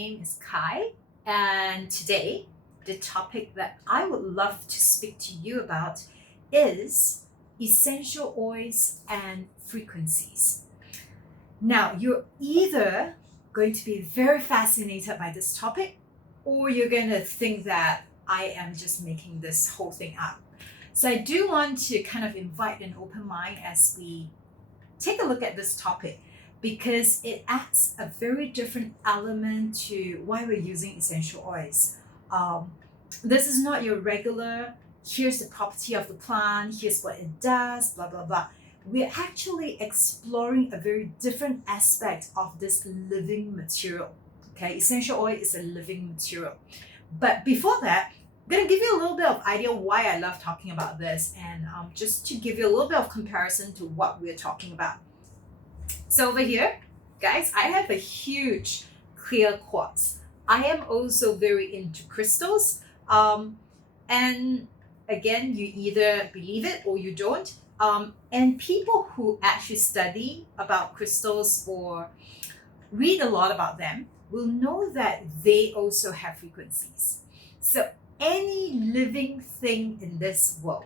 name is Kai, and today the topic that I would love to speak to you about is essential oils and frequencies. Now, you're either going to be very fascinated by this topic, or you're going to think that I am just making this whole thing up. So I do want to kind of invite an open mind as we take a look at this topic, because it adds a very different element to why we're using essential oils. This is not your regular, here's the property of the plant, here's what it does, blah, blah, blah. We're actually exploring a very different aspect of this living material. Okay, essential oil is a living material. But before that, I'm going to give you a little bit of idea why I love talking about this, and just to give you a little bit of comparison to what we're talking about. So over here, guys, I have a huge clear quartz. I am also very into crystals. And again, you either believe it or you don't. And people who actually study about crystals or read a lot about them will know that they also have frequencies. So any living thing in this world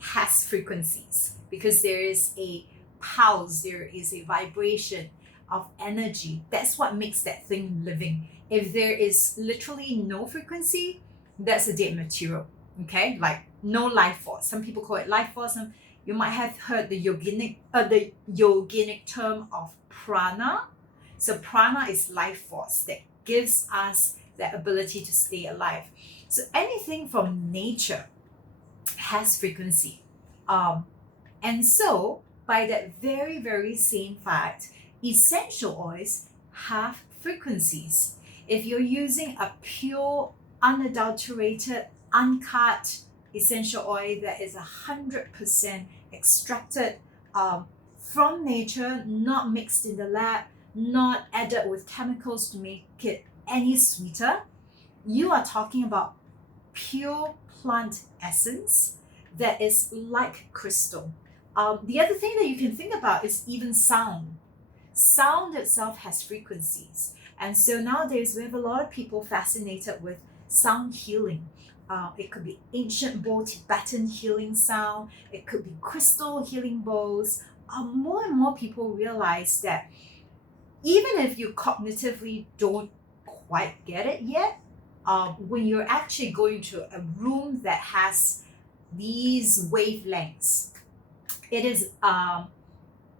has frequencies, because there is a pulse, there is a vibration of energy. That's what makes that thing living. If there is literally no frequency, that's a dead material. Okay, like no life force. Some people call it life force. You might have heard the yogic term of prana. So prana is life force that gives us the ability to stay alive. So anything from nature has frequency. And so by that very, very same fact, essential oils have frequencies. If you're using a pure, unadulterated, uncut essential oil that is 100% extracted from nature, not mixed in the lab, not added with chemicals to make it any sweeter, you are talking about pure plant essence that is like crystal. The other thing that you can think about is even sound. Sound itself has frequencies. And so nowadays we have a lot of people fascinated with sound healing. It could be ancient bowl Tibetan healing sound. It could be crystal healing bowls. More and more people realize that even if you cognitively don't quite get it yet, when you're actually going to a room that has these wavelengths, it is,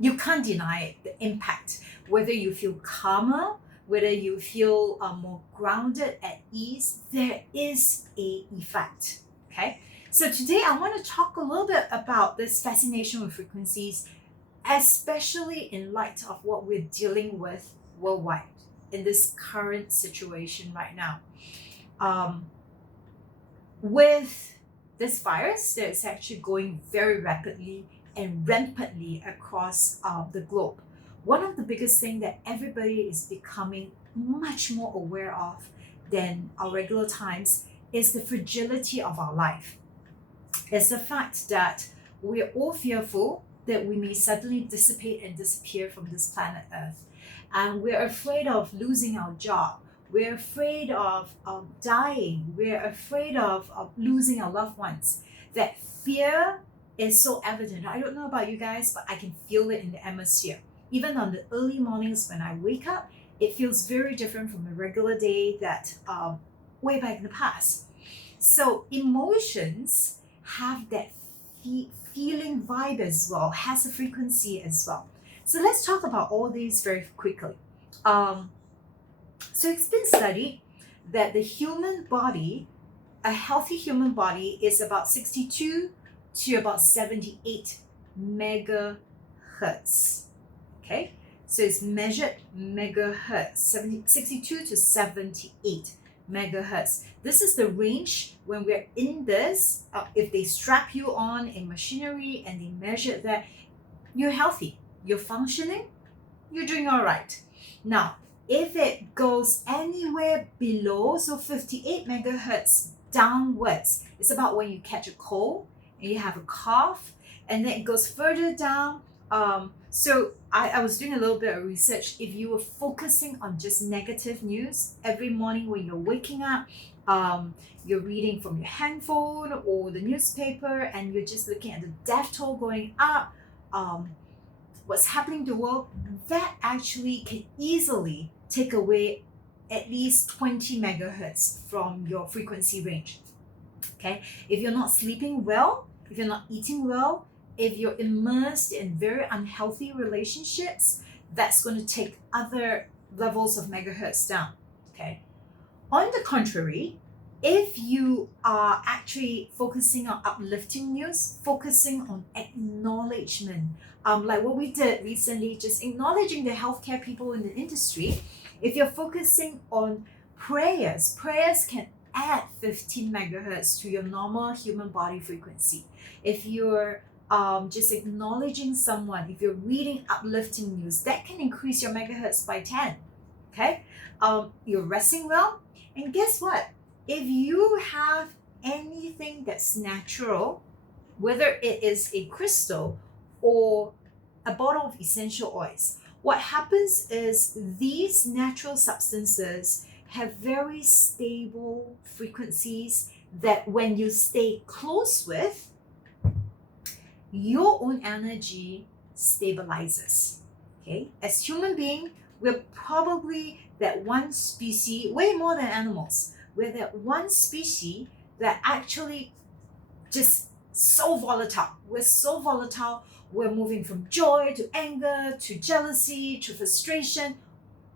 you can't deny it, the impact. Whether you feel calmer, whether you feel more grounded, at ease, there is a effect. Okay, so today I want to talk a little bit about this fascination with frequencies, especially in light of what we're dealing with worldwide in this current situation right now. With this virus that is actually going very rapidly and rampantly across the globe, one of the biggest things that everybody is becoming much more aware of than our regular times is the fragility of our life. It's the fact that we're all fearful that we may suddenly dissipate and disappear from this planet Earth. And we're afraid of losing our job. We're afraid of dying. We're afraid of losing our loved ones. That fear is so evident. I don't know about you guys, but I can feel it in the atmosphere. Even on the early mornings when I wake up, it feels very different from a regular day that way back in the past. So emotions have that feeling vibe as well, has a frequency as well. So let's talk about all these very quickly. So it's been studied that the human body, a healthy human body, is about 62 to about 78 megahertz. Okay, so it's measured megahertz, 62 to 78 megahertz. This is the range when we're in this. If they strap you on a machinery and they measure that, you're healthy, you're functioning, you're doing all right. Now, if it goes anywhere below, so 58 megahertz downwards, it's about when you catch a cold and you have a cough, and then it goes further down. So I was doing a little bit of research. If you were focusing on just negative news every morning when you're waking up, you're reading from your handphone or the newspaper, and you're just looking at the death toll going up, what's happening in the world, that actually can easily take away at least 20 megahertz from your frequency range. Okay, if you're not sleeping well, if you're not eating well, if you're immersed in very unhealthy relationships, that's going to take other levels of megahertz down. Okay, on the contrary, if you are actually focusing on uplifting news, focusing on acknowledgement, like what we did recently, just acknowledging the healthcare people in the industry, if you're focusing on prayers can add 15 megahertz to your normal human body frequency. If you're just acknowledging someone, if you're reading uplifting news, that can increase your megahertz by 10. Okay, you're resting well, and guess what? If you have anything that's natural, whether it is a crystal or a bottle of essential oils, what happens is these natural substances have very stable frequencies that when you stay close with, your own energy stabilizes. Okay, as human beings, we're probably that one species, way more than animals, we're that one species that actually just so volatile. We're so volatile. We're moving from joy to anger to jealousy to frustration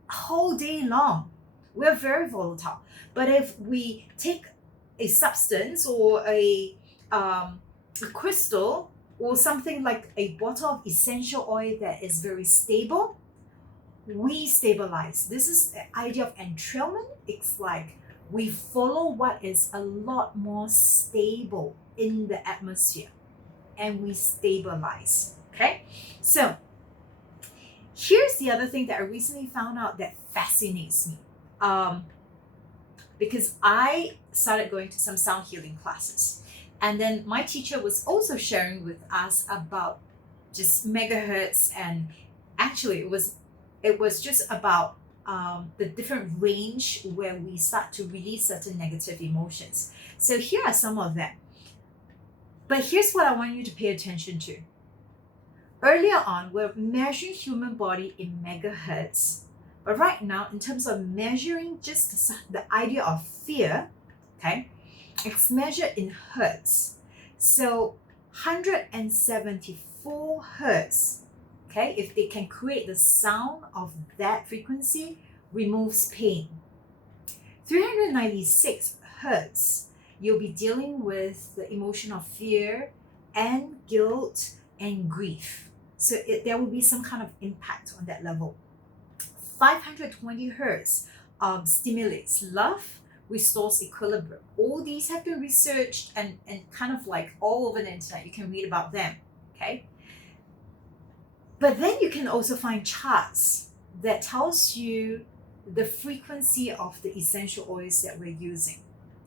whole day long. We're very volatile. But if we take a substance or a crystal or something like a bottle of essential oil that is very stable, we stabilize. This is the idea of entrailment. It's like we follow what is a lot more stable in the atmosphere and we stabilize. Okay, so here's the other thing that I recently found out that fascinates me, because I started going to some sound healing classes, and then my teacher was also sharing with us about just megahertz, and actually it was just about the different range where we start to release certain negative emotions. So here are some of them. But here's what I want you to pay attention to. Earlier on, we're measuring human body in megahertz. But right now, in terms of measuring just the idea of fear, okay, it's measured in hertz. So 174 hertz, okay, if they can create the sound of that frequency, removes pain. 396 hertz, you'll be dealing with the emotion of fear and guilt and grief. So there will be some kind of impact on that level. 520 hertz stimulates love, restores equilibrium. All these have been researched and kind of like all over the internet. You can read about them, okay? But then you can also find charts that tells you the frequency of the essential oils that we're using,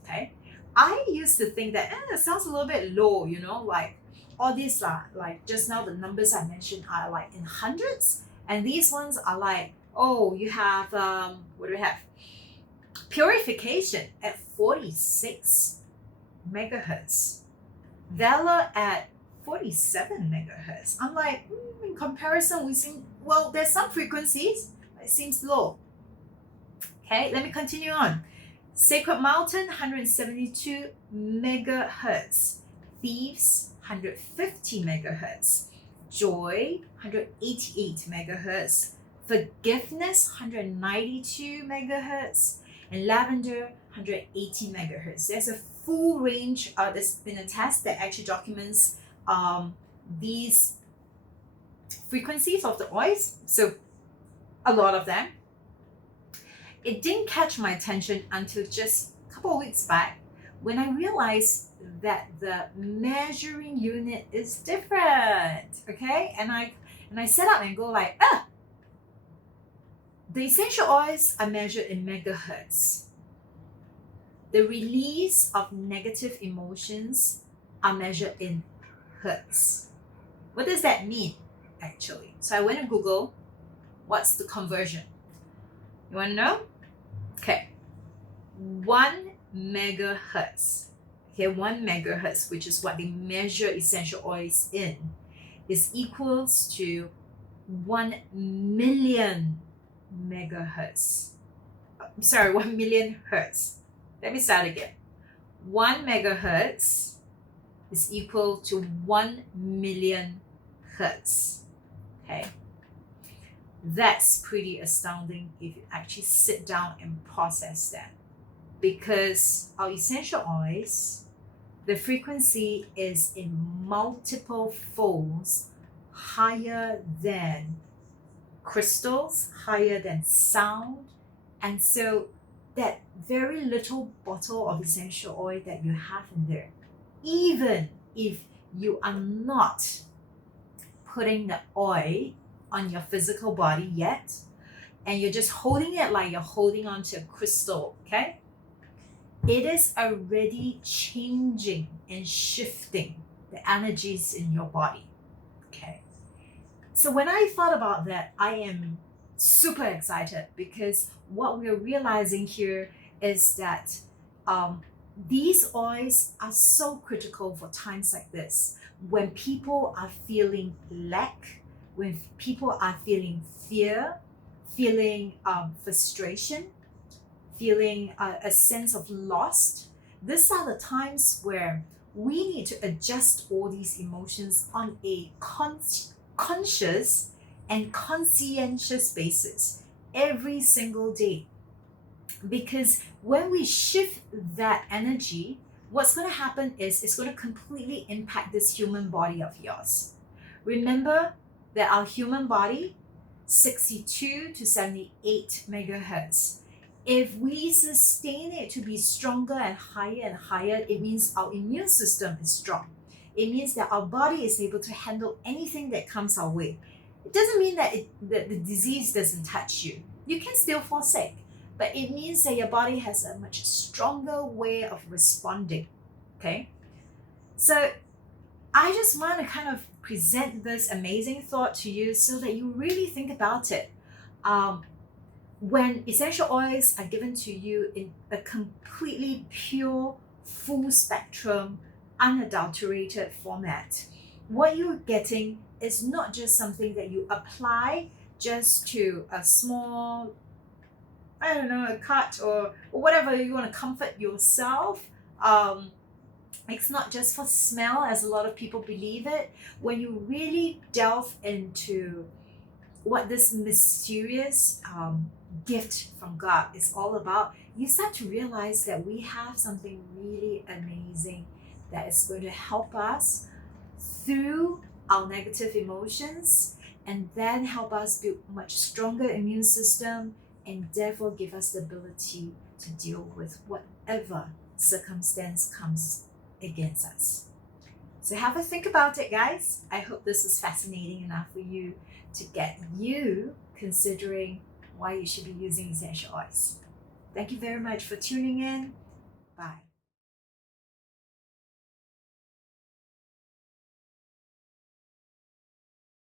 okay? I used to think that it sounds a little bit low, like all these like just now the numbers I mentioned are like in hundreds, and these ones are like, oh, you have what do we have? Purification at 46 megahertz, Valor at 47 megahertz. I'm like, in comparison, there's some frequencies, but it seems low. Okay, let me continue on. Sacred Mountain, 172 megahertz. Thieves, 150 megahertz. Joy, 188 megahertz. Forgiveness, 192 megahertz. And Lavender, 180 megahertz. There's a full range. There's been a test that actually documents these frequencies of the oils. So a lot of them. It didn't catch my attention until just a couple of weeks back when I realized that the measuring unit is different. Okay, and I set up and go like, the essential oils are measured in megahertz. The release of negative emotions are measured in hertz. What does that mean? actually. So I went to Google, what's the conversion? You want to know? Okay. 1 megahertz. Okay, 1 megahertz, which is what they measure essential oils in, is equals to 1 million megahertz. Sorry, 1 million hertz. Let me start again. 1 megahertz is equal to 1 million hertz. Okay. That's pretty astounding if you actually sit down and process that. Because our essential oils, the frequency is in multiple folds higher than crystals, higher than sound. And so that very little bottle of essential oil that you have in there, even if you are not putting the oil on your physical body yet, and you're just holding it like you're holding onto a crystal, okay? It is already changing and shifting the energies in your body, okay? So when I thought about that, I am super excited because what we're realizing here is that these oils are so critical for times like this, when people are feeling lack, when people are feeling fear, feeling frustration, feeling a sense of loss. These are the times where we need to adjust all these emotions on a conscious and conscientious basis every single day. Because when we shift that energy, what's going to happen is it's going to completely impact this human body of yours. Remember that our human body, 62 to 78 megahertz. If we sustain it to be stronger and higher, it means our immune system is strong. It means that our body is able to handle anything that comes our way. It doesn't mean that the disease doesn't touch you. You can still fall sick, but it means that your body has a much stronger way of responding, okay? So I just want to kind of present this amazing thought to you so that you really think about it. When essential oils are given to you in a completely pure, full spectrum, unadulterated format, what you're getting is not just something that you apply just to a small, I don't know, a cut or whatever you want to comfort yourself. It's not just for smell, as a lot of people believe it. When you really delve into what this mysterious gift from God is all about, you start to realize that we have something really amazing that is going to help us through our negative emotions, and then help us build much stronger immune system, and therefore give us the ability to deal with whatever circumstance comes against us. So have a think about it, guys. I hope this is fascinating enough for you to get you considering why you should be using essential oils. Thank you very much for tuning in. Bye.